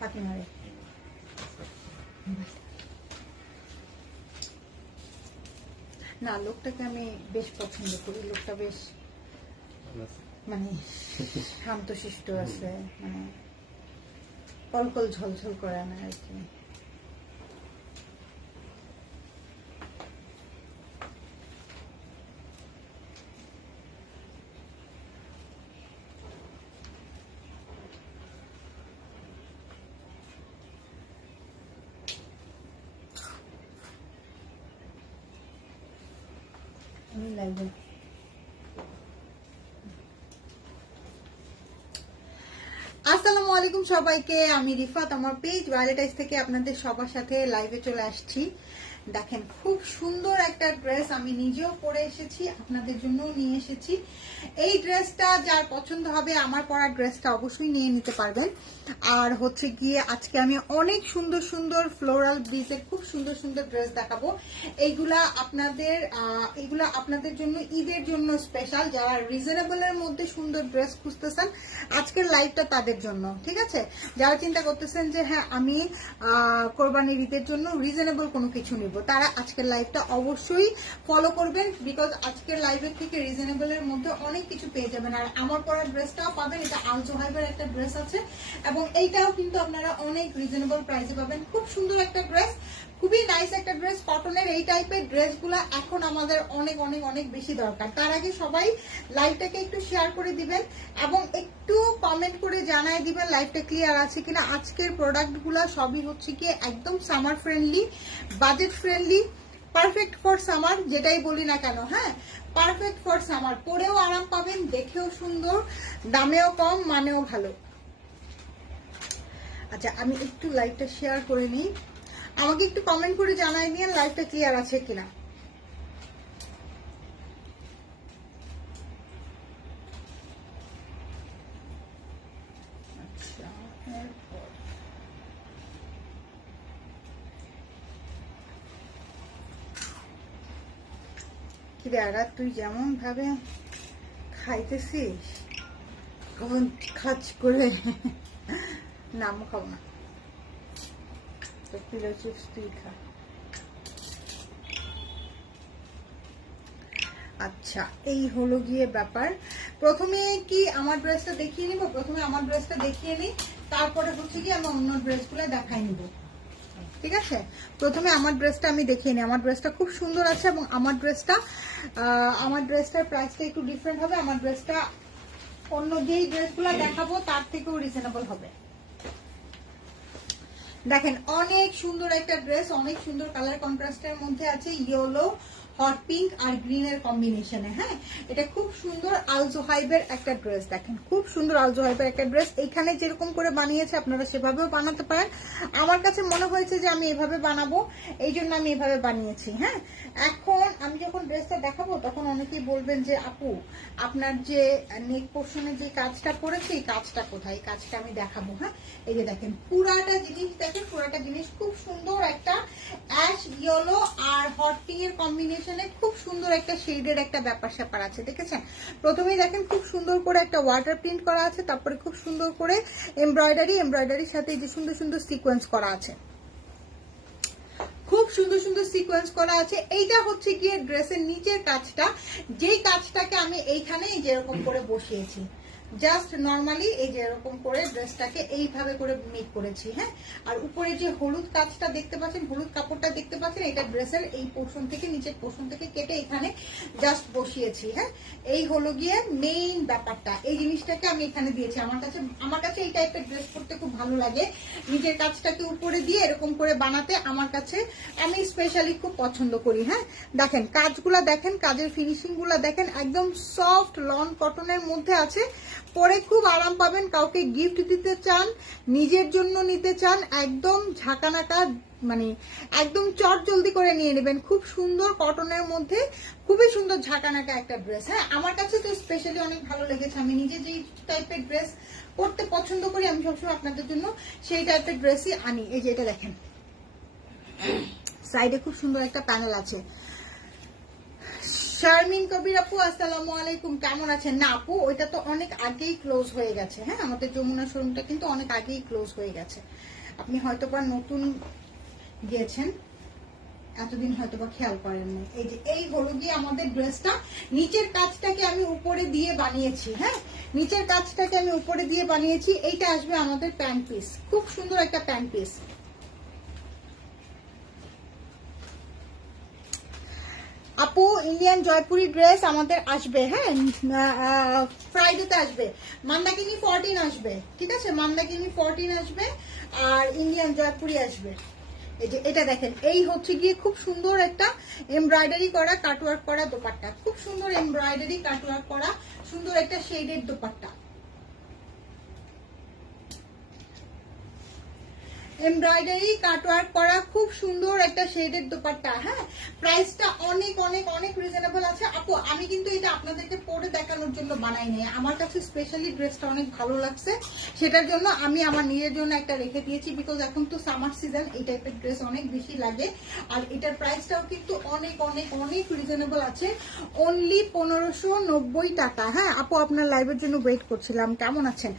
ফাতিমারে না, লোকটাকে আমি বেশ পছন্দ করি। লোকটা বেশ মানে শান্তশিষ্ট আছে, মানে কলকল ঝলঝল করে না আর কি। লাগবে আসসালামু আলাইকুম সবাইকে, আমি রিফাত আমার পেজ ওয়ালেটাইজ থেকে আপনাদের সবার সাথে লাইভে চলে আসছি। দেখেন খুব সুন্দর একটা ড্রেস আমি নিজেও পরে এসেছি, আপনাদের জন্য নিয়ে এসেছি। এই ড্রেসটা যার পছন্দ হবে আমার পরা ড্রেসটা অবশ্যই নিয়ে নিতে পারবেন। আর হচ্ছে গিয়ে আজকে আমি অনেক সুন্দর সুন্দর ফ্লোরাল ব্রিজের খুব সুন্দর সুন্দর ড্রেস দেখাবো। এইগুলা আপনাদের জন্য ঈদের জন্য স্পেশাল। যারা রিজনেবলের মধ্যে সুন্দর ড্রেস খুঁজতেছেন আজকের লাইভটা তাদের জন্য, ঠিক আছে? যারা চিন্তা করতেছেন যে হ্যাঁ আমি কোরবানির ঈদের জন্য রিজনেবল কোনো কিছু নিব, তারা আজকের লাইভটা অবশ্যই ফলো করবেন, বিকজ আজকের লাইভের থেকে রিজনেবলের মধ্যে অনেক কিছু পেয়ে যাবেন। আর আমার পরা ড্রেসটাও পাবেন, এটা আলজোহাইবের একটা ড্রেস আছে এবং এইটাও কিন্তু আপনারা অনেক রিজনেবল প্রাইসে পাবেন। খুব সুন্দর একটা ড্রেস, খুবই নাইস একটা ড্রেস। কটনের এই টাইপের ড্রেসগুলো এখন আমাদের অনেক অনেক অনেক বেশি দরকার। তার আগে সবাই লাইভটাকে একটু শেয়ার করে দিবেন এবং একটু কমেন্ট করে জানাই দিবেন লাইভটা ক্লিয়ার আছে কিনা। আজকের প্রোডাক্টগুলো সবই হচ্ছে কি একদম summer friendly, budget friendly, perfect for summer, যেটাই বলি না কেন, হ্যাঁ পারফেক্ট ফর সামার। পরেও আরাম পাবেন, দেখেও সুন্দর, দামেও কম, মানেও ভালো। আচ্ছা আমি একটু লাইভটা শেয়ার করে নিই, আমাকে একটু কমেন্ট করে জানাই নিন লাইভটা ক্লিয়ার আছে কিনা। কিরে আগা, তুই যেমন ভাবে খাইতেছিস কখন খাচ করে নাম খাও না, পিলো চিপস তুই খা। আচ্ছা এই হলো গিয়ে ব্যাপার। প্রথমে কি আমার ড্রেসটা দেখিয়ে নিব, প্রথমে আমার ড্রেসটা দেখিয়ে নিই, তারপরে হচ্ছে কি আমি অন্য ড্রেসগুলো দেখাই নিব, ঠিক আছে? প্রথমে আমার ড্রেসটা আমি দেখিয়ে নিই। আমার ড্রেসটা খুব সুন্দর আছে এবং আমার ড্রেসটার প্রাইসটা একটু ডিফারেন্ট হবে। আমার ড্রেসটা অন্য যেই ড্রেসগুলো দেখাবো তার থেকেও রিজনেবল হবে। দেখেন অনেক সুন্দর একটা ড্রেস, অনেক সুন্দর কালার কন্ট্রাস্টের মধ্যে আছে, ইয়েলো, হট পিঙ্ক আর গ্রিনের কম্বিনেশনে। হ্যাঁ এটা খুব সুন্দর আলজোহাইবের একটা ড্রেস। দেখেন খুব সুন্দর আলজোহাইবের একটা ড্রেস। এইখানে যেরকম করে বানিয়েছে আপনারা সেভাবেও বানাতে পারেন। আমার কাছে মনে হয়েছে যে আমি এভাবে বানাবো, এই জন্য আমি এভাবে বানিয়েছি। হ্যাঁ এখন আমি যখন ড্রেসটা দেখাবো তখন অনেকেই বলবেন যে আপু আপনার যে নেক পোর্শনে যে কাজটা করেছে এই কাজটা কোথায়, কাজটা আমি দেখাবো। হ্যাঁ এই যে দেখেন পুরাটা জিনিস, দেখেন পুরাটা জিনিস খুব সুন্দর একটা অ্যাশ ইয়েলো আর হট পিঙ্ক এর কম্বিনেশনে খুব সুন্দর একটা শেডের একটা ব্যাপার স্যাপার আছে, দেখেছেন? প্রথমেই দেখেন খুব সুন্দর করে একটা ওয়াটার প্রিন্ট করা আছে, তারপরে খুব সুন্দর করে এমব্রয়ডারির সাথে যে সুন্দর সুন্দর সিকোয়েন্স করা আছে, খুব সুন্দর সুন্দর সিকোয়েন্স করা আছে। এইটা হচ্ছে গিয়ে ড্রেসের নিচের কাজটা, যেই কাজটাকে আমি এইখানে যেরকম করে বসিয়েছি, জাস্ট নর্মালি এই যে এরকম করে ড্রেসটাকে এইভাবে করে মেক করেছি। হ্যাঁ আর উপরে যে হলুদ কাজটা দেখতে পাচ্ছেন, হলুদ কাপড়টা দেখতে পাচ্ছেন, এটা ড্রেসের এই পোর্শন থেকে, নিচের পোর্শন থেকে কেটে এখানে জাস্ট বসিয়েছি। হ্যাঁ এই হলো গিয়ে মেইন ব্যাপারটা, এই জিনিসটাকে আমি এখানে দিয়েছি। আমার কাছে এই টাইপের ড্রেস করতে খুব ভালো লাগে, নিজের কাজটাকে উপরে দিয়ে এরকম করে বানাতে আমার কাছে আমি স্পেশালি খুব পছন্দ করি। হ্যাঁ দেখেন কাজগুলা, দেখেন কাজের ফিনিশিং গুলা দেখেন, একদম সফট লন কটনের মধ্যে আছে, পরে খুব আরাম পাবেন। কাউকে গিফট দিতে চান, নিজের জন্য নিতে চান, একদম ঝাঁকানাকা, মানে একদম চট জলদি করে নিয়ে নেবেন। খুব সুন্দর কটনের মধ্যে খুবই সুন্দর ঝাঁকানাকা একটা ড্রেস। হ্যাঁ আমার কাছে তো স্পেশালি অনেক ভালো লেগেছে। আমি নিজে যেই টাইপের ড্রেস পরতে পছন্দ করি আমি সবসময় আপনাদের জন্য সেই টাইপের ড্রেসই আনি। এই যে এটা দেখেন সাইডে খুব সুন্দর একটা প্যানেল আছে, শারমিন কবির আপু আসসালামু আলাইকুম, কেমন আছেন? না আপু, ওইটা তো অনেক আগেই ক্লোজ হয়ে গেছে। হ্যাঁ, আমাদের যমুনা শোরুমটা কিন্তু অনেক আগেই ক্লোজ হয়ে গেছে। আপনি হয়তো বা নতুন গিয়েছেন, এতদিন হয়তো বা খেয়াল করেননি। এই যে এই হলো গিয়ে আমাদের ড্রেসটা, নিচের কাজটাকে আমি উপরে দিয়ে বানিয়েছি। হ্যাঁ, নিচের কাজটাকে আমি উপরে দিয়ে বানিয়েছি। এইটা আসবে আমাদের প্যান্ট পিস, খুব সুন্দর একটা প্যান্ট পিস। আপু ইন্ডিয়ান জয়পুরি ড্রেস আমাদের আসবে, হ্যাঁ ফ্রাইডেতে আসবে। মান্দাকিনি 14 আসবে, ঠিক আছে, মান্দাকিনি 14 আসবে আর ইন্ডিয়ান জয়পুরি আসবে। এই যে এটা দেখেন, এই হচ্ছে গিয়ে খুব সুন্দর একটা এমব্রয়ডারি করা কাটওয়ার্ক করা দোপাট্টা, খুব সুন্দর এমব্রয়ডারি কাটওয়ার্ক করা সুন্দর একটা শেডের দোপাট্টা, এমব্রয়ডারি কাটওয়ার্ক করা খুব সুন্দর একটা শেডের দোপাট্টা। হ্যাঁ, প্রাইসটা অনেক অনেক অনেক রিজনেবল আছে। আপু আমি কিন্তু এটা আপনাদেরকে পরে দেখানোর জন্য বানাই নাই, আমার কাছে স্পেশালি ড্রেসটা অনেক ভালো লাগছে, সেটার জন্য আমি আমার নিজের জন্য একটা রেখে দিয়েছি। বিকজ এখন তো সামার সিজন, এই টাইপের ড্রেস অনেক বেশি লাগে। আর এটার প্রাইসটাও কিন্তু অনেক অনেক অনেক রিজনেবল আছে, অনলি 1590 টাকা। হ্যাঁ আপু, আপনার লাইভের জন্য ওয়েট করছিলাম, কেমন আছেন?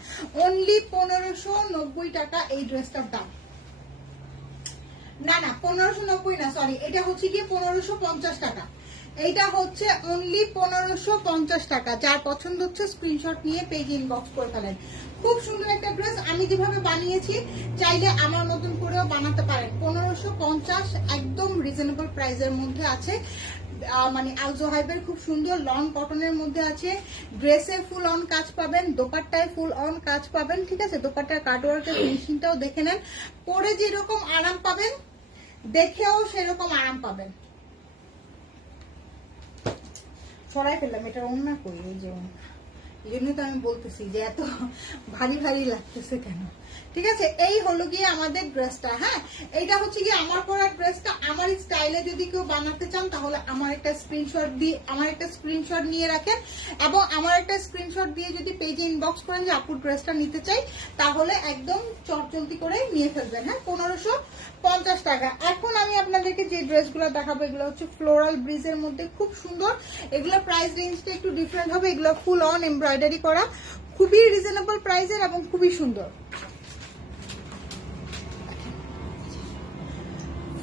অনলি 1590 টাকা এই ড্রেসটার দাম। না না, 1590 না, সরি, এটা হচ্ছে গিয়ে 1550 টাকা। এইটা হচ্ছে অনলি 1550 টাকা। যার পছন্দ হচ্ছে স্ক্রিনশট নিয়ে পেজ ইনবক্স করে ফেলেন। খুব সুন্দর একটা ড্রেস, আমি যেভাবে বানিয়েছি চাইলে আমার মতন করেও বানাতে পারেন। 1550 একদম রিজনেবল প্রাইসের মধ্যে আছে। মানে আলজো হাইবের খুব সুন্দর লং কটনের মধ্যে আছে। ড্রেসে ফুল অন কাজ পাবেন, দোপাট্টায় ফুল অন কাজ পাবেন, ঠিক আছে। দোপাট্টার কাটওয়ার্কের ফিনিশিংটাও দেখে নেন, পরে যেরকম আরাম পাবেন দেখেও সেরকম আরাম পাবেন। সরাই ফেললাম, এটা অন্য করি, এই যে এই জন্যই তো আমি বলতেছি যে এত ভারী ভারী লাগতেছে কেন। ঠিক আছে, এই হলো গিয়ে আমাদের ড্রেসটা। হ্যাঁ, এইটা হচ্ছে গিয়ে আমার পরা ড্রেসটা। আমার স্টাইলে যদি কেউ বানাতে চান তাহলে আমার একটা স্ক্রিনশট দিয়ে রাখেন, এবং আমার একটা স্ক্রিনশট দিয়ে যদি পেজে ইনবক্স করেন যে আপুর ড্রেসটা নিতে চাই, তাহলে একদম চটজলদি করে নিয়ে ফেলবেন। হ্যাঁ, 1550 টাকা। এখন আমি আপনাদেরকে যে ড্রেসগুলো দেখাবো এগুলো হচ্ছে ফ্লোরাল ব্রিজের মধ্যে, খুব সুন্দর। এগুলো প্রাইস রেঞ্জটা একটু ডিফারেন্ট হবে। এগুলো ফুল অন এমব্রয়ডারি করা, খুবই রিজনেবল প্রাইসের এবং খুবই সুন্দর।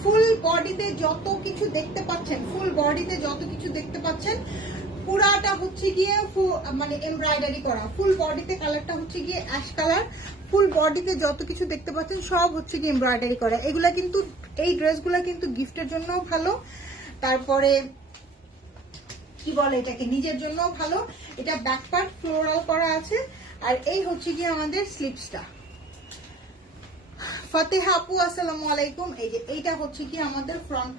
ফুল বডিতে যত কিছু দেখতে পাচ্ছেন, পুরাটা হচ্ছে গিয়ে মানে এমব্রয়ডারি করা। ফুল বডিতে কালারটা হচ্ছে গিয়ে অ্যাশ কালার। ফুল বডিতে যত কিছু দেখতে পাচ্ছেন সব হচ্ছে গিয়ে এমব্রয়ডারি করা। এগুলা কিন্তু, এই ড্রেসগুলা কিন্তু গিফটের জন্য ভালো, তারপরে কি বলে এটাকে, নিজের জন্য ভালো। এটা ব্যাক পার্ট ফ্লোরাল করা আছে, আর এই হচ্ছে গিয়ে আমাদের স্লিপসটা। ফাতেহা আপু আসসালামু আলাইকুম। এই যে এইটা হচ্ছে কি আমাদের ফ্রন্ট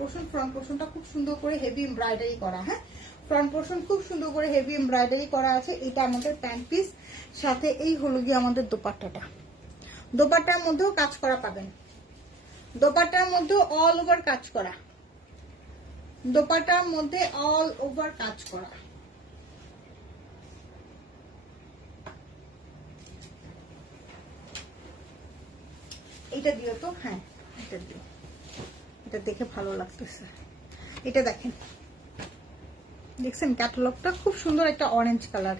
পোর্শনটা খুব সুন্দর করে হেভি এমব্রয়ডারি করা। হ্যাঁ, ফ্রন্ট পোর্শন খুব সুন্দর করে হেভি এমব্রয়ডারি করা আছে। এটা আমাদের প্যান্ট পিস, সাথে এই হলো গিয়ে আমাদের দোপাট্টাটা। দোপাট্টার মধ্যেও কাজ করা পাবেন, দোপাট্টার মধ্যেও অল ওভার কাজ করা, দোপাট্টার মধ্যে অল ওভার কাজ করা। এটা দিও তো, হ্যাঁ এটা দিও, এটা দেখে ভালো লাগতেছে। এটা দেখেন, দেখছেন ক্যাটালগটা খুব সুন্দর একটা অরেঞ্জ কালার।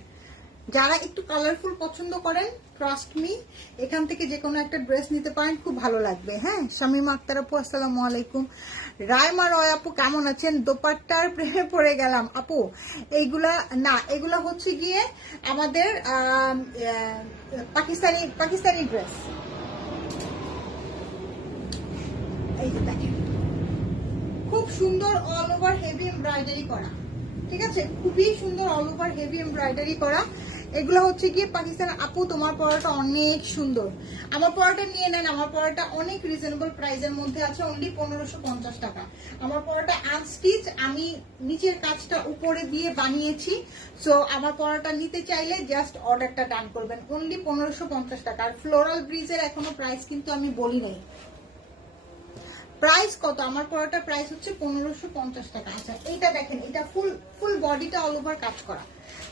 যারা একটু কালারফুল পছন্দ করেন, ট্রাস্ট মি, এখান থেকে যে কোনো একটা ড্রেস নিতে পারেন, খুব ভালো লাগবে। হ্যাঁ, শামিমা আক্তার আপু আসসালামু আলাইকুম। রায়মা রয় আপু কেমন আছেন? দোপাট্টার প্রেমে পড়ে গেলাম আপু। এইগুলা না, এগুলা হচ্ছে গিয়ে আমাদের পাকিস্তানি ড্রেস। এই যে দেখেন, খুব সুন্দর অল ওভার হেভি এমব্রয়ডারি করা, ঠিক আছে, খুবই সুন্দর অল ওভার হেভি এমব্রয়ডারি করা। এগুলো হচ্ছে গিয়ে পাকিস্তান। আপু তোমার পড়াটা অনেক সুন্দর, আমার পড়াটা নিয়ে নেন। আমার পড়াটা অনেক রিজনেবল প্রাইসের মধ্যে আছে, অনলি 1550 টাকা। আমার পড়াটা আনস্টিচ, আমি নিচের কাজটা উপরে দিয়ে বানিয়েছি। সো আমার পড়াটা নিতে চাইলে জাস্ট অর্ডারটা ডান করবেন, অনলি 1550 টাকা। আর ফ্লোরাল ব্রিজের এখনো প্রাইস কিন্তু আমি বলি নাই। প্রাইস কত? আমার পড়াটার প্রাইস হচ্ছে 1550 টাকা। আচ্ছা, এইটা দেখেন, এটা ফুল বডিটা অল ওভার কাজ করা,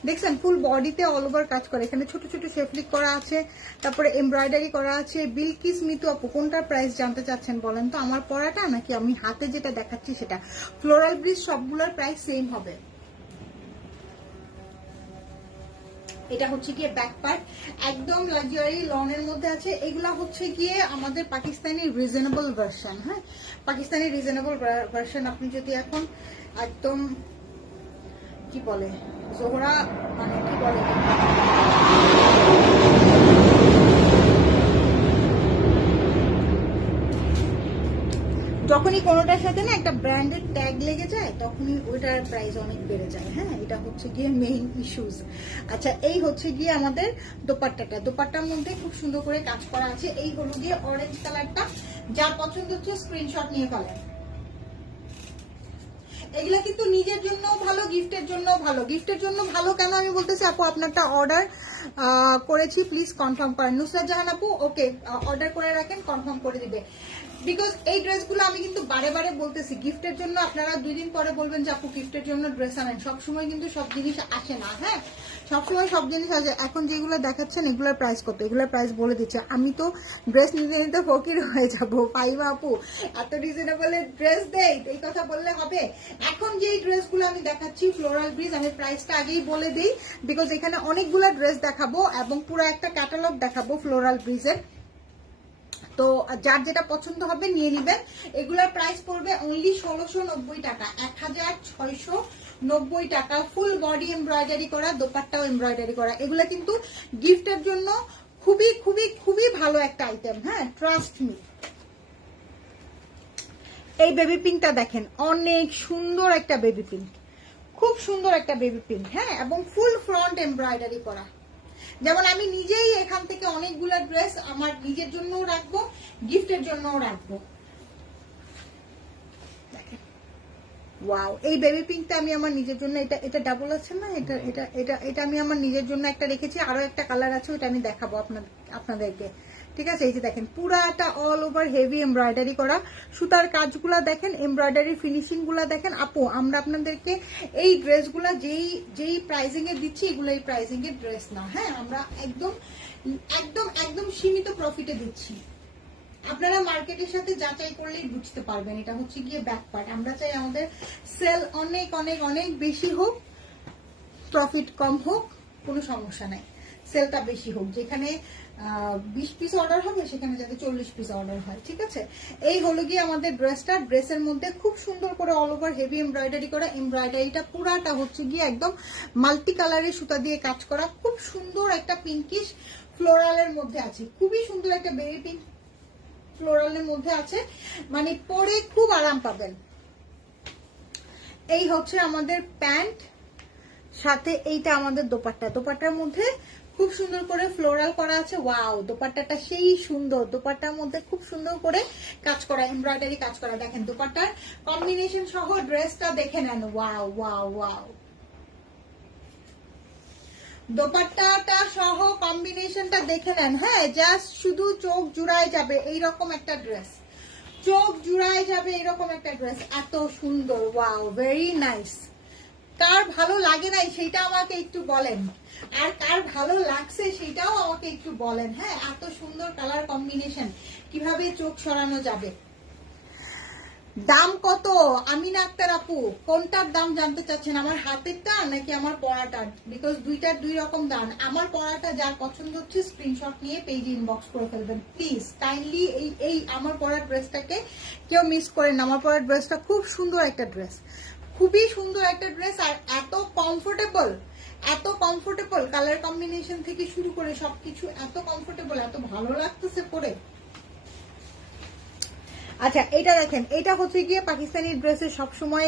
দেখছেন, ফুল বডিতে অল ওভার কাজ করা। এখানে ছোট ছোট শেফলিক করা আছে, তারপরে এমব্রয়ডারি করা আছে। বিলকিস মিতু আপু কোনটার প্রাইস জানতে চাচ্ছেন বলেন তো? আমার পড়াটা নাকি আমি হাতে যেটা দেখাচ্ছি সেটা? ফ্লোরাল ব্রিজ সবগুলোর প্রাইস সেম হবে, এটা হচ্ছে গিয়ে ব্যাক পার্ট, একদম লাক্সারি লনের মধ্যে আছে। এগুলা হচ্ছে গিয়ে আমাদের পাকিস্তানি রিজনেবল ভার্সন। হ্যাঁ, পাকিস্তানি রিজনেবল ভার্সন। আপনি যদি এখন একদম কি বলে জোহরা, মানে কি বলে, যখনই কোনোটার সাথে না একটা ব্র্যান্ডেড ট্যাগ লেগে যায় তখনই ওইটার প্রাইস অনেক বেড়ে যায়। হ্যাঁ, এটা হচ্ছে গিয়ে মেইন ইস্যুস। আচ্ছা, এই হচ্ছে গিয়ে আমাদের দোপাট্টাটা। দোপাট্টার মধ্যে খুব সুন্দর করে কাজ করা আছে। এই হলো গিয়ে অরেঞ্জ কালারটা, যার পছন্দ হচ্ছে স্ক্রিনশট নিয়ে ফেলেন। এগুলা কিন্তু নিজের জন্য ভালো, গিফটের জন্য ভালো। গিফটের জন্য ভালো কেন আমি বলতেছি, আপু আপনারটা অর্ডার করেছি, প্লিজ কনফার্ম করেন। নুসরাত জাহান আপু, ওকে, অর্ডার করে রাখেন, কনফার্ম করে দিবে। বিকজ এই ড্রেসগুলো আমি কিন্তু বারে বারে বলতেছি গিফটের জন্য। আপনারা 2 দিন পরে বলবেন যে আপু গিফটের জন্য ড্রেস আনেন। সবসময় কিন্তু সব জিনিস আসে না। হ্যাঁ, সবসময় সব জিনিস আসে। এখন যেগুলো দেখাচ্ছেন এগুলোর প্রাইস কত, এগুলোর প্রাইস বলে দিচ্ছে। আমি তো ড্রেস নিতে নিতে ফকির হয়ে যাবো। পাইবা আপু এত রিজনেবল ড্রেস দেই, এই কথা বললে হবে? এখন যেই ড্রেসগুলো আমি দেখাচ্ছি ফ্লোরাল ব্রিজ, আমি প্রাইসটা আগেই বলে দিই, বিকজ এখানে অনেকগুলো ড্রেস দেখাবো এবং পুরো একটা ক্যাটালগ দেখাবো ফ্লোরাল ব্রিজের। তো যার যেটা পছন্দ হবে নিয়ে নিবেন। এগুলার প্রাইস পড়বে অনলি 1690 টাকা, 1690 টাকা। ফুল বডি এমব্রয়ডারি করা, দোপাট্টাও এমব্রয়ডারি করা। এগুলা কিন্তু গিফটের জন্য খুবই খুবই খুবই ভালো একটা আইটেম। হ্যাঁ, ট্রাস্ট মি। এই বেবি পিঙ্কটা দেখেন, অনেক সুন্দর একটা বেবি পিঙ্ক, খুব সুন্দর একটা বেবি পিঙ্ক। হ্যাঁ, এবং ফুল ফ্রন্ট এমব্রয়ডারি করা। যেমন আমি নিজেই এখান থেকে অনেকগুলা ড্রেস আমার নিজের জন্যও রাখবো, গিফটের জন্যও রাখবো। দেখেন, ওয়াও, এই বেবি পিঙ্কটা আমি আমার নিজের জন্য, এটা এটা ডাবল আছে না, এটা এটা এটা এটা আমি আমার নিজের জন্য একটা রেখেছি। আরো একটা কালার আছে, ওটা আমি দেখাবো আপনাদেরকে। ঠিক আছে, এই যে দেখেন পুরাটা অল ওভার হেভি এমব্রয়ডারি করা। সুতার কাজগুলা দেখেন, এমব্রয়ডারি ফিনিশিং গুলা দেখেন। আপু আমরা আপনাদেরকে এই ড্রেসগুলা যেই প্রাইজিং এ দিচ্ছি, এগুলো এই প্রাইজিং এর ড্রেস না। হ্যাঁ, আমরা একদম একদম একদম সীমিত প্রফিটে দিচ্ছি। আপনারা মার্কেটের সাথে যাচাই করলেই বুঝতে পারবেন। এটা হচ্ছে গিয়ে ব্যাক পার্ট। আমরা চাই আমাদের সেল অনেক অনেক অনেক বেশি হোক, প্রফিট কম হোক, কোনো সমস্যা নাই, সেলটা বেশি হোক। যেখানে 20 পিস অর্ডার হবে সেখানে যাতে 40 পিস অর্ডার হয়। ঠিক আছে, এই হলো গিয়ে আমাদের ড্রেসটা। ড্রেসের মধ্যে খুব সুন্দর করে অল ওভার হেভি এমব্রয়ডারি করা। এমব্রয়ডারিটা পুরাটা হচ্ছে গিয়ে একদম মাল্টি কালারের সুতা দিয়ে কাজ করা। খুব সুন্দর একটা পিঙ্কিশ ফ্লোরালের মধ্যে আছে, খুবই সুন্দর একটা বেবি পিঙ্ক ফ্লোরালের মধ্যে আছে, মানে পরে খুব আরাম পাবেন। এই হচ্ছে আমাদের প্যান্ট, সাথে এইটা আমাদের দোপাট্টা। দোপাট্টার মধ্যে খুব সুন্দর করে ফ্লোরাল করা আছে। ওয়াও, দোপাট্টাটা সেই সুন্দর। দোপাট্টার মধ্যে খুব সুন্দর করে কাজ করা, এমব্রয়ডারি কাজ করা। দেখেন দোপাট্টার কম্বিনেশন সহ ড্রেসটা দেখে নেন। ওয়াও ওয়াও ওয়াও, দোপাট্টাটা সহ কম্বিনেশনটা দেখে নেন। হ্যাঁ, জাস্ট শুধু চোখ জুড়ায় যাবে এইরকম একটা ড্রেস, চোখ জুড়ায় যাবে এরকম একটা ড্রেস, এত সুন্দর। Wow, very nice. কার ভালো লাগে নাই সেটা আমাকে একটু বলেন, আর কার ভালো লাগছে সেটাও আমাকে একটু বলেন। হ্যাঁ, এত সুন্দর কালার কম্বিনেশন, কিভাবে চোখ সরানো যাবে। দাম কত আমিনা আক্তার আপু, কোনটার দাম জানতে চাচ্ছেন, আমার হাতেরটা নাকি আমার পরাটার? বিকজ দুইটার 2 রকম দাম। আমার পরাটা যার পছন্দ হচ্ছে স্ক্রিনশট নিয়ে পেজে ইনবক্স করে ফেলবেন প্লিজ। কাইন্ডলি এই আমার পরার ড্রেসটাকে কেউ মিস করেন না। আমার পরার ড্রেসটা খুব সুন্দর একটা ড্রেস, খুবই সুন্দর একটা ড্রেস। আর এত কমফোর্টেবল, এত কমফোর্টেবল, কালার কম্বিনেশন থেকে শুরু করে সবকিছু এত কমফোর্টেবল, এত ভালো লাগতেছে পরে। আচ্ছা, এটা দেখেন, এটা হচ্ছে গিয়ে পাকিস্তানি ড্রেসের সবসময়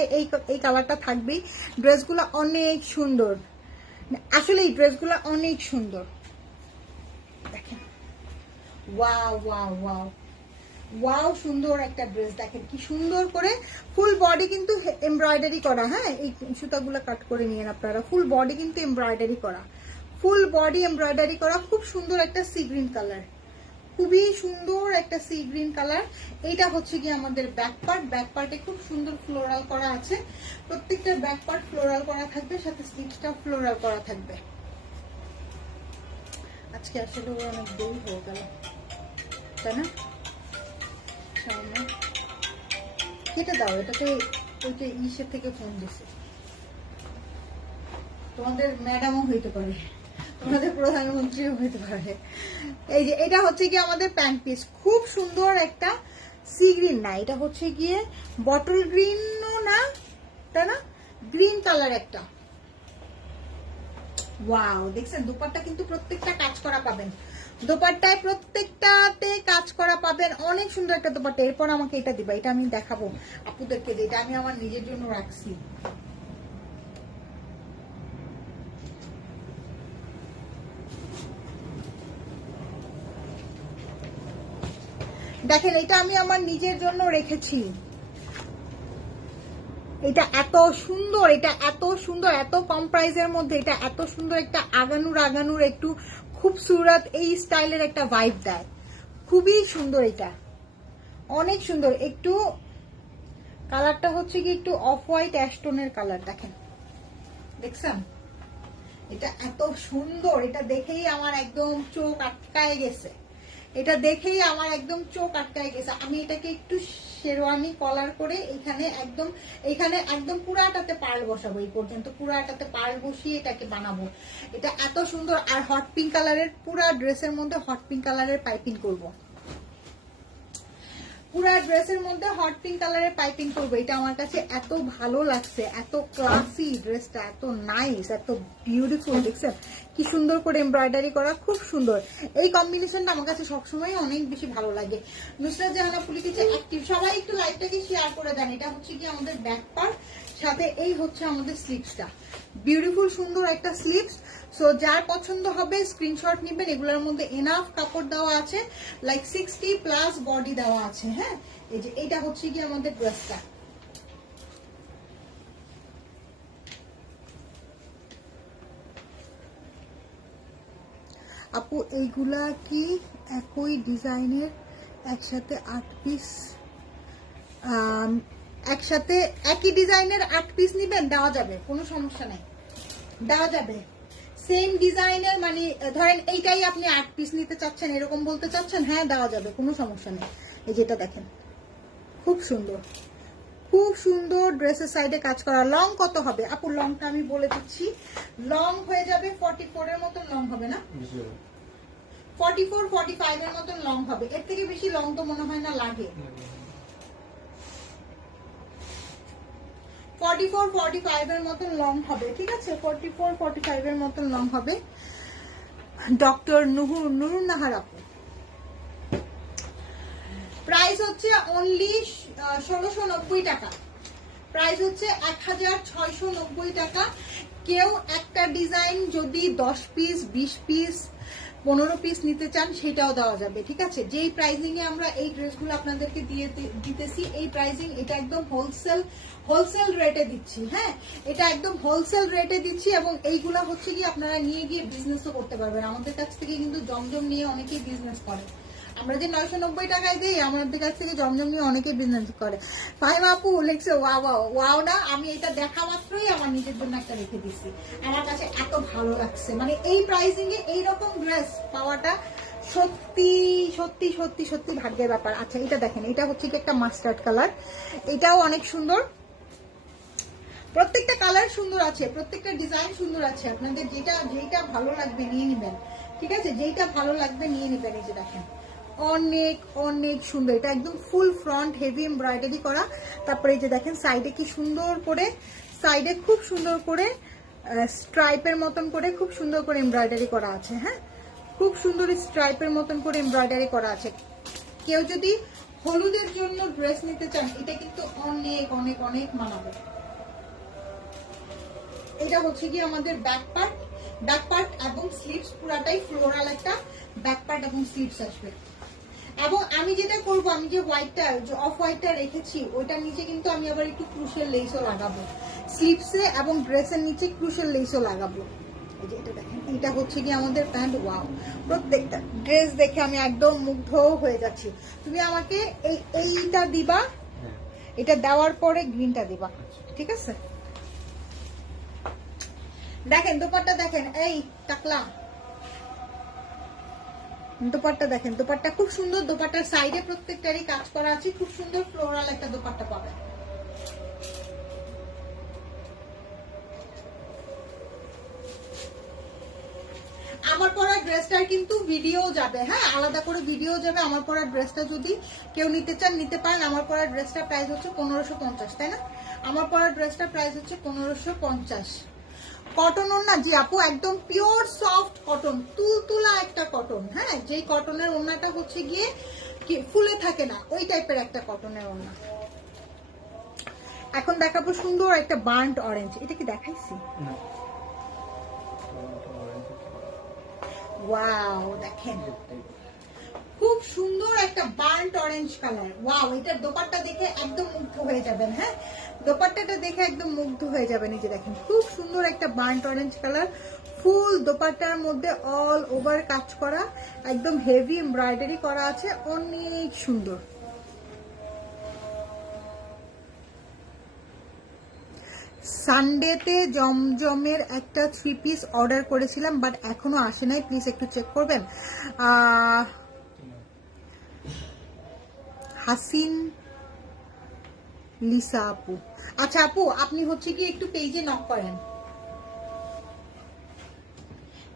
এই কালারটা থাকবেই। ড্রেসগুলো অনেক সুন্দর, আসলে এই ড্রেসগুলো অনেক সুন্দর। দেখেন, ওয়াও ওয়াও ওয়াও ওয়াও, সুন্দর একটা ড্রেস। দেখেন কি সুন্দর করে ফুল বডি কিন্তু এমব্রয়ডারি করা। হ্যাঁ, এই সুতাগুলো কাট করে নিয়েন আপনারা। ফুল বডি কিন্তু এমব্রয়ডারি করা, ফুল বডি এমব্রয়ডারি করা। খুব সুন্দর একটা সি গ্রিন কালার, খুবই সুন্দর একটা সি গ্রিন কালার। এইটা হচ্ছে কি আমাদের ব্যাক পার্ট। ব্যাক পার্টে খুব সুন্দর ফ্লোরাল করা আছে। প্রত্যেকটা ব্যাক পার্ট ফ্লোরাল করা থাকবে, সাথে স্লিভসটা ফ্লোরাল করা থাকবে। আজকে আসলে অনেক দেরি হয়ে গেল, তাই না? কেটে দাও, এটাতে ওইটা ইসের থেকে ফোন দিছে, তোমাদের ম্যাডামও হইতে পারে। আমাদের প্রধানমন্ত্রীও হতে পারে। এই যে এটা হচ্ছে কি আমাদের প্যান্ট পিস, খুব সুন্দর একটা সি গ্রিন, না এটা হচ্ছে গিয়ে বটল গ্রিনও না, তাই না, গ্রিন কালার একটা। ওয়াও, দেখছেন দোপাট্টা কিন্তু প্রত্যেকটা কাজ করা পাবেন, দোপাট্টায় প্রত্যেকটাতে কাজ করা পাবেন, অনেক সুন্দর একটা দোপাট্টা। এরপর আমাকে এটা দিবা, এটা আমি দেখাবো আপুদেরকে, যে এটা আমি আমার নিজের জন্য রাখছি। দেখেন এটা আমি আমার নিজের জন্য রেখেছি, এটা এত সুন্দর, এটা এত সুন্দর, এত কম প্রাইসের মধ্যে এটা এত সুন্দর একটা আগানুর আগানুর একটু খুবসুরত এই স্টাইলের একটা ভাইব দেয়, খুবই সুন্দর, এটা অনেক সুন্দর। একটু কালারটা হচ্ছে কি একটু অফ হোয়াইট অ্যাশটোনের কালার, দেখেন, দেখছেন এটা এত সুন্দর, এটা দেখেই আমার একদম চোখ আটকায় গেছে, এটা দেখেই আমার একদম চোখ আটকায় গেছে। আমি এটাকে একটু শেরওয়ানি কলার করে এইখানে একদম পুরাটাতে পার্ল বসাবো, এই পর্যন্ত পুরাটাতে পার্ল বসিয়ে এটাকে বানাবো। এটা এত সুন্দর, আর হট পিঙ্ক কালারের পুরা ড্রেসের মধ্যে হট পিঙ্ক কালারের পাইপিং করবো, পুরা ড্রেসের মধ্যে হট পিঙ্ক কালারের পাইপিং করবো। এটা আমার কাছে এত ভালো লাগছে, এত ক্লাসি ড্রেসটা, এত নাইস, এত বিউটিফুল, দেখছেন কি সুন্দর করে এমব্রয়ডারি করা, খুব সুন্দর। এই কম্বিনেশনটা আমার কাছে সবসময় অনেক বেশি ভালো লাগে। নুসরাত জাহান আপু লিখেছে অ্যাক্টিভ, সবাই একটু লাইভটাকে শেয়ার করে দেন। এটা হচ্ছে কি আমাদের ব্যাক পার্ট, সাথে এই হচ্ছে আমাদের স্লিভসটা, বিউটিফুল সুন্দর একটা স্লিভস। সো যার পছন্দ হবে স্ক্রিনশট নেবেন, এগুলোর মধ্যে এনাফ কাপড় দেওয়া আছে, লাইক 60 প্লাস বডি দেওয়া আছে। হ্যাঁ, এই যে এটা হচ্ছে কি আমাদের ড্রেসটা, আপু এইগুলা কি একই ডিজাইনের একসাথে 8 পিস, একসাথে একই ডিজাইনের 8 পিস নিবেন, দেওয়া যাবে, কোনো সমস্যা নাই, দেওয়া যাবে। সেম ডিজাইনের মানে ধরেন এইটাই আপনি 8 পিস নিতে চাচ্ছেন, এরকম বলতে চাচ্ছেন, হ্যাঁ দেওয়া যাবে, কোনো সমস্যা নেই। এই যেটা দেখেন খুব সুন্দর, খুব সুন্দর, ড্রেসের সাইডে কাজ করা। লং কত হবে আপু? লংটা আমি বলে দিচ্ছি, লং হয়ে যাবে 44 এর মতন লং হবে না, 44 45 এর মতন লং হবে, এর থেকে বেশি লং তো মনে হয় না লাগে। 44 45 এর মতন লং হবে, ঠিক আছে, 44 45 এর মতন লং হবে। ডক্টর নুরুন নাহার আপু, প্রাইস হচ্ছে অনলি 1690 টাকা, প্রাইস হচ্ছে 1690 টাকা। কেউ একটা ডিজাইন যদি 10 পিস 20 পিস 15 পিস নিতে চান সেটাও দেওয়া যাবে, ঠিক আছে। যেই প্রাইজিং এ আমরা এই ড্রেসগুলো আপনাদেরকে দিতেছি, এই প্রাইজিং এটা একদম হোলসেল রেটে দিচ্ছি। হ্যাঁ, এটা একদম হোলসেল রেটে দিচ্ছি, এবং এইগুলা হচ্ছে কি আপনারা নিয়ে গিয়ে বিজনেসও করতে পারবেন। আমাদের কাছ থেকে কিন্তু জমজম নিয়ে অনেকেই বিজনেস করে, আমরা যে 990 টাকায় দিই, আমাদের কাছ থেকে জমজম নিয়ে অনেকেই বিজনেস করে। ফাহিমা আপু লিখছে ওয়াও না, আমি এটা দেখা মাত্রই আমার নিজের জন্য একটা রেখে দিচ্ছি, আমার কাছে এত ভালো লাগছে। মানে এই প্রাইসিং এ এইরকম ড্রেস পাওয়াটা সত্যি সত্যি সত্যি সত্যি ভাগ্যের ব্যাপার। আচ্ছা এটা দেখেন, এটা হচ্ছে কি একটা মাস্টার্ড কালার, এটাও অনেক সুন্দর, প্রত্যেকটা কালার সুন্দর আছে, প্রত্যেকটা ডিজাইন সুন্দর আছে, আপনাদের যেটা ভালো লাগবে নিয়ে নেবেন, ঠিক আছে, যেটা ভালো লাগবে নিয়ে নেবেন। এই যে দেখেন অনেক অনেক সুন্দর, এটা একদম ফুল ফ্রন্ট হেভি এমব্রয়ডারি করা। তারপরে এই যে দেখেন সাইডে কি সুন্দর করে, সাইডে খুব সুন্দর করে স্ট্রাইপের মতন করে খুব সুন্দর করে এমব্রয়ডারি করা আছে। হ্যাঁ, খুব সুন্দর স্ট্রাইপের মতন করে এমব্রয়ডারি করা আছে। কেউ যদি হলুদের জন্য ড্রেস নিতে চান, এটা কিন্তু অনেক অনেক অনেক মানাবে। এটা হচ্ছে কি আমাদের ব্যাক পার্ট এবং স্লিভস, পুরাটাই ফ্লোরাল একটা ব্যাক পার্ট এবং স্লিভস আসবে। এবং আমি যেটা করবো, আমি যে অফ হোয়াইটটা রেখেছি ওইটার নিচে কিন্তু আমি আবার একটু ক্রুশিয়াল লেসও লাগাবো স্লিভসে, এবং ড্রেসের নিচে ক্রুশিয়াল লেসও লাগাবো। এই যে এটা দেখেন, এটা হচ্ছে কি আমাদের প্যান্ট। ওয়াও, প্রত্যেকটা ড্রেস দেখে আমি একদম মুগ্ধ হয়ে যাচ্ছি। তুমি আমাকে এইটা দিবা, এটা দেওয়ার পরে গ্রিনটা দিবা, ঠিক আছে। দেখেন দোপাট্টা দেখেন, এই টাকলা দোপাট্টা দেখেন, দোপাট্টা খুব সুন্দর, দোপাট্টার সাইডে প্রত্যেকটারই কাজ করা আছে, খুব সুন্দর ফ্লোরাল একটা দোপাট্টা পাবেন। ড্রেসটার কিন্তু ভিডিও যাবে, হ্যাঁ আলাদা করে ভিডিও যাবে। আমার পরা ড্রেসটা যদি কেউ নিতে চান নিতে পারেন। আমার পরা ড্রেসটার প্রাইস হচ্ছে 1550, তাই না? আমার পরা ড্রেসটার প্রাইস হচ্ছে 1550। কটন ওড়না, জি আপু একদম পিওর সফট কটন, তুলতুলা একটা কটন, হ্যাঁ যেই কটনের ওড়নাটা হচ্ছে গিয়ে কি ফুলে থাকে না, ওই টাইপের একটা কটনের ওড়না। এখন দেখাবো সুন্দর একটা বার্ন্ট অরেঞ্জ। এটা কি দেখাইছি? ওয়াও, দেখেন খুব সুন্দর একটা বার্ন্ট অরেঞ্জ কালার। ওয়াও, এটার দোপাট্টা দেখে একদম মুগ্ধ হয়ে যাবেন। হ্যাঁ দোপাট্টাটা দেখে একদম মুগ্ধ হয়ে যাবেন। এই যে দেখেন খুব সুন্দর একটা বার্ন্ট অরেঞ্জ কালার, ফুল দোপাট্টার মধ্যে অল ওভার কাজ করা, একদম হেভি এমব্রয়ডারি করা আছে, অনেক সুন্দর। সানডেতে জমজমের একটা 3 পিস অর্ডার করেছিলাম, বাট এখনো আসে নাই, প্লিজ একটু চেক করবেন। হাসিন লিসা আপু, আচ্ছা আপু আপনি হচ্ছে কি একটু পেজে নক করেন,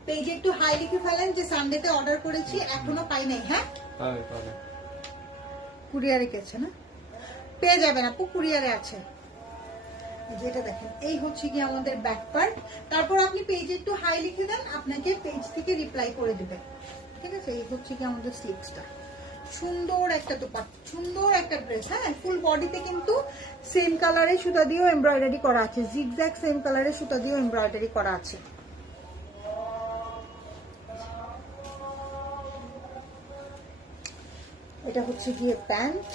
পেজে একটু হাই লিখে ফেলেন যে সানডেতে অর্ডার করেছি এখনো পাই নাই। হ্যাঁ কুরিয়ারে গেছে না, পেয়ে যাবেন আপু, কুরিয়ারে আছে। যেটা দেখেন এই হচ্ছে কি আমাদের ব্যাক পার্ট। তারপর আপনি পেজে একটু হাই লিখে দেন, আপনাকে পেজ থেকে রিপ্লাই করে দিবে, ঠিক আছে? এই হচ্ছে কি আমাদের স্লিভসটা, সুন্দর একটা দোপাট্টা, সুন্দর একটা ড্রেস। হ্যাঁ ফুল বডিতে কিন্তু সেম কালারের সুতা দিয়েও এমব্রয়ডারি করা আছে, জিগজ্যাগ সেম কালারের সুতা দিয়েও এমব্রয়ডারি করা আছে। এটা হচ্ছে গিয়ে প্যান্ট,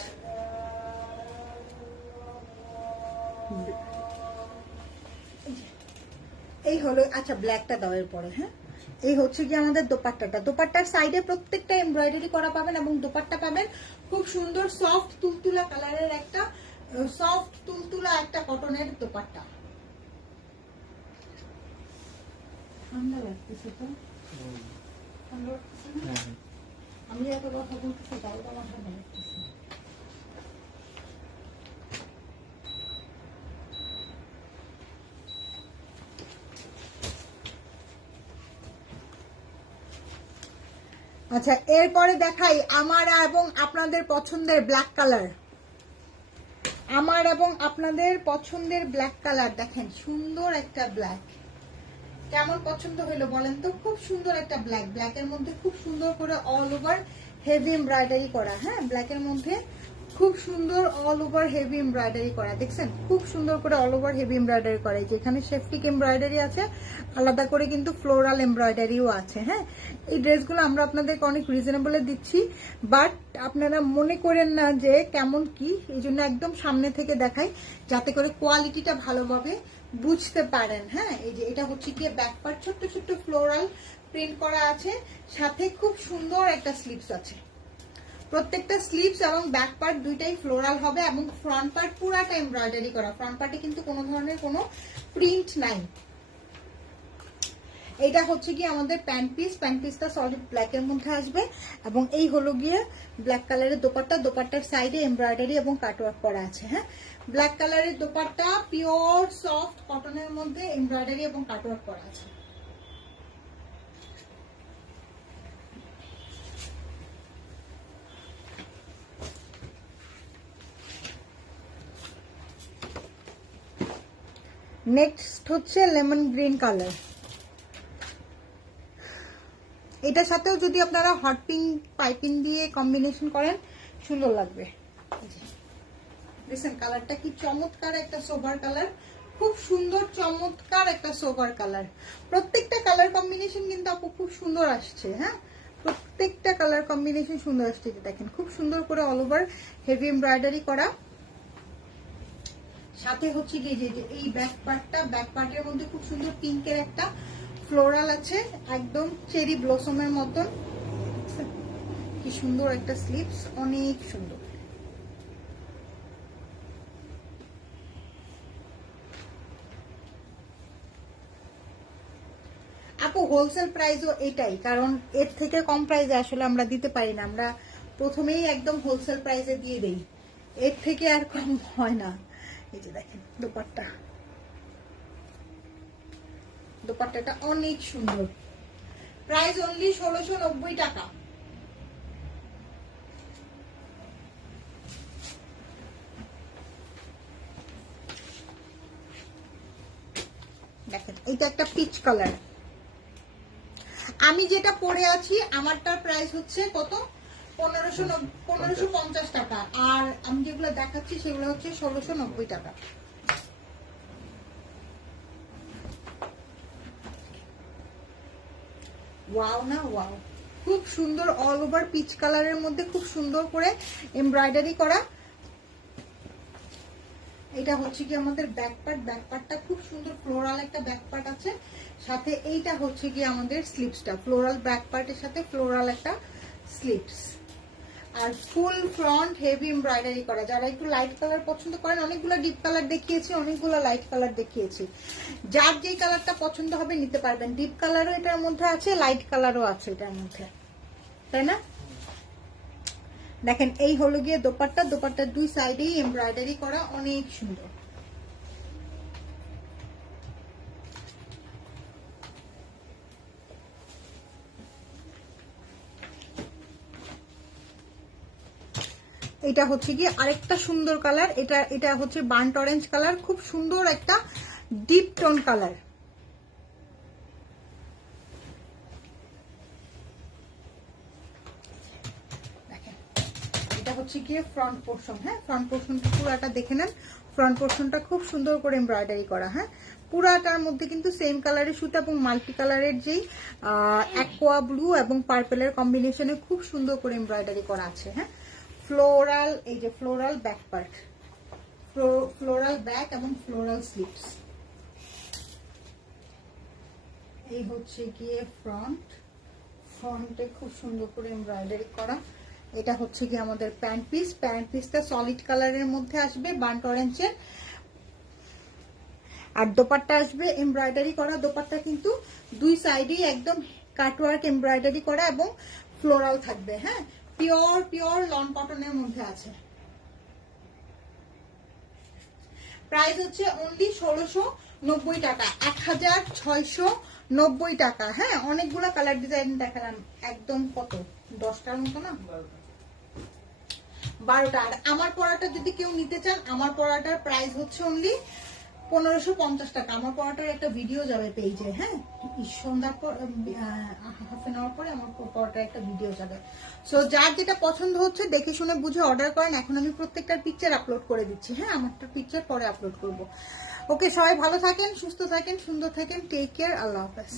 এই হলো। আচ্ছা ব্ল্যাকটা দেওয়ার পরে, হ্যাঁ এই হচ্ছে কি আমাদের দোপাট্টাটা। দোপাট্টার সাইডে প্রত্যেকটা এমব্রয়ডারি করা পাবেন এবং দোপাট্টা পাবেন খুব সুন্দর সফট তুলতুলা কালারের একটা, সফট তুলতুলা একটা কটনের দোপাট্টা। ঠান্ডা লাগতেছে তো, ঠান্ডা লাগতেছে না? আমি এত কথা বলতেছি তাও তো আমার ঠান্ডা লাগতেছে। আচ্ছা এরপরে দেখাই আমার এবং আপনাদের পছন্দের ব্ল্যাক কালার। আমার এবং আপনাদের পছন্দের ব্ল্যাক কালার, দেখেন সুন্দর একটা ব্ল্যাক। কেমন পছন্দ হলো বলেন তো? খুব সুন্দর একটা ব্ল্যাক, ব্ল্যাকের মধ্যে খুব সুন্দর করে অল ওভার হেভি এমব্রয়ডারি করা। হ্যাঁ ব্ল্যাকের মধ্যে খুব সুন্দর অল ওভার হেভি এমব্রয়ডারি করা, দেখছেন খুব সুন্দর করে অল ওভার হেভি এমব্রয়ডারি করা। যেখানে শেফটিক এমব্রয়ডারি আছে, আলাদা করে কিন্তু ফ্লোরাল এমব্রয়ডারিও আছে। হ্যাঁ এই ড্রেসগুলো আমরা আপনাদেরকে অনেক রিজনেবলে দিচ্ছি, বাট আপনারা মনে করেন না যে কেমন কি, এই জন্য একদম সামনে থেকে দেখাই যাতে করে কোয়ালিটিটা ভালোভাবে বুঝতে পারেন। হ্যাঁ এই যে এটা হচ্ছে গিয়ে ব্যাক পার্ট, ছোট্ট ছোট্ট ফ্লোরাল প্রিন্ট করা আছে, সাথে খুব সুন্দর একটা স্লিভস আছে। প্রত্যেকটা স্লিভস এবং ব্যাক পার্ট দুইটাই ফ্লোরাল হবে এবং ফ্রন্ট পার্ট পুরাটা এমব্রয়ডারি করা। ফ্রন্ট পার্টে কিন্তু কোনো ধরনের কোনো প্রিন্ট নাই। এটা হচ্ছে কি আমাদের প্যান্ট পিস, প্যান্ট পিসটা সলিড ব্ল্যাক এর মধ্যে আসবে এবং এই হলো গিয়ে ব্ল্যাক কালারের দোপাট্টা। দোপাট্টার সাইডে এমব্রয়ডারি এবং কাটওয়ার্ক করা আছে। হ্যাঁ ব্ল্যাক কালারের দোপাট্টা, পিওর সফট কটনের মধ্যে এমব্রয়ডারি এবং কাটওয়ার্ক করা আছে। নেক্সট হচ্ছে লেমন গ্রিন কালার। এটার সাথেও যদি আপনারা হট পিঙ্ক পাইপিং দিয়ে কম্বিনেশন করেন সুন্দর লাগবে। দেখছেন কালারটা কি চমৎকার একটা সোবার কালার, খুব সুন্দর চমৎকার একটা সোবার কালার। প্রত্যেকটা কালার কম্বিনেশন কিন্তু আপু খুব সুন্দর আসছে। হ্যাঁ প্রত্যেকটা কালার কম্বিনেশন সুন্দর আসছে। দেখেন খুব সুন্দর করে অল ওভার হেভি এমব্রয়ডারি করা, সাথে হচ্ছে গিয়ে যে এই ব্যাক পার্টটা, ব্যাক পার্টের মধ্যে খুব সুন্দর পিঙ্কের একটা ফ্লোরাল আছে, একদম চেরি ব্লসমের মতন। কি সুন্দর একটা স্লিভস, অনেক সুন্দর। আপু হোলসেল প্রাইসও এটাই, কারণ এর থেকে কম প্রাইসে আসলে আমরা দিতে পারি না। আমরা প্রথমেই একদম হোলসেল প্রাইসে দিয়ে দেই, এর থেকে আর কম হয় না। এই যে দেখেন দোপাট্টা, দোপাট্টাটা অনেক সুন্দর। প্রাইস অনলি 1690 টাকা। দেখেন এটা একটা পিচ কালার, আমি যেটা পরে আছি আমারটার প্রাইস হচ্ছে কত 1550 টাকা, আর আমি যেগুলো দেখাচ্ছি সেগুলো হচ্ছে 1690 টাকা। ওয়াও না ওয়াও, খুব সুন্দর অল ওভার পিচ কালারের মধ্যে খুব সুন্দর করে এমব্রয়ডারি করা। এটা হচ্ছে কি আমাদের ব্যাক পার্ট, ব্যাক পার্টটা খুব সুন্দর ফ্লোরাল একটা ব্যাক পার্ট আছে, সাথে এইটা হচ্ছে কি আমাদের স্লিপসটা, ফ্লোরাল ব্যাক পার্টের সাথে ফ্লোরাল একটা স্লিপস, আর ফুল ফ্রন্ট হেভি এমব্রয়ডারি করা। যারা একটু লাইট কালার পছন্দ করেন, অনেকগুলো ডিপ কালার দেখিয়েছি, অনেকগুলো লাইট কালার দেখিয়েছি, যার যেই কালারটা পছন্দ হবে নিতে পারবেন। ডিপ কালারও এটার মধ্যে আছে, লাইট কালারও আছে এটার মধ্যে, তাই না? দেখেন এই হলো গিয়ে দোপাট্টা, দোপাট্টার দুই সাইডেই এমব্রয়ডারি করা, অনেক সুন্দর। এটা হচ্ছে গিয়ে আরেকটা সুন্দর কালার, এটা হচ্ছে বার্ন্ট অরেঞ্জ কালার, খুব সুন্দর একটা ডিপ টোন কালার। এটা হচ্ছে গিয়ে ফ্রন্ট পোর্শন, হ্যাঁ ফ্রন্ট পোর্শনটা পুরাটা দেখে নেন, ফ্রন্ট পোর্শনটা খুব সুন্দর করে এমব্রয়ডারি করা, হ্যাঁ পুরাটার মধ্যে কিন্তু সেম কালারের সুতা এবং মাল্টি কালারের যেই অ্যাকোয়া ব্লু এবং পার্পেলের কম্বিনেশনে খুব সুন্দর করে এমব্রয়ডারি করা আছে, হ্যাঁ ফ্লোরাল, এই যে floral back part, floral back এবং ফ্লোরাল স্লিপস। এই হচ্ছে গিয়ে ফ্রন্ট, ফ্রন্টে খুব সুন্দর করে এমব্রয়ডারি করা। এটা হচ্ছে গিয়ে আমাদের প্যান্ট পিস, প্যান্ট পিসটা সলিড কালারের মধ্যে আসবে বার্ন্ট অরেঞ্জের, আর দোপাট্টা আসবে এমব্রয়ডারি করা। দোপাট্টা কিন্তু দুই সাইডেই একদম কাটওয়ার্ক এমব্রয়ডারি করা এবং ফ্লোরাল থাকবে, হ্যাঁ পিওর পিওর লন কটনের মধ্যে আছে। প্রাইস হচ্ছে অনলি 1690 টাকা, 1690 টাকা। হ্যাঁ অনেকগুলো কালার ডিজাইন দেখালাম, একদম কত 10টার মতো না 12টা। আর আমার পরাটা যদি কেউ নিতে চান, আমার পরাটার প্রাইস হচ্ছে অনলি 1550 টাকা। আমার পরাটার একটা ভিডিও যাবে পেজে, হ্যাঁ সন্ধ্যার পর হাফ এন আওয়ার পরে আমার পরাটার একটা ভিডিও যাবে। সো যার যেটা পছন্দ হচ্ছে দেখে শুনে বুঝে অর্ডার করেন। এখন আমি প্রত্যেকটার পিকচার আপলোড করে দিচ্ছি, হ্যাঁ আমারটা পিকচার পরে আপলোড করব। ওকে সবাই ভালো থাকেন, সুস্থ থাকেন, সুন্দর থাকেন, টেক কেয়ার, আল্লাহ হাফেজ।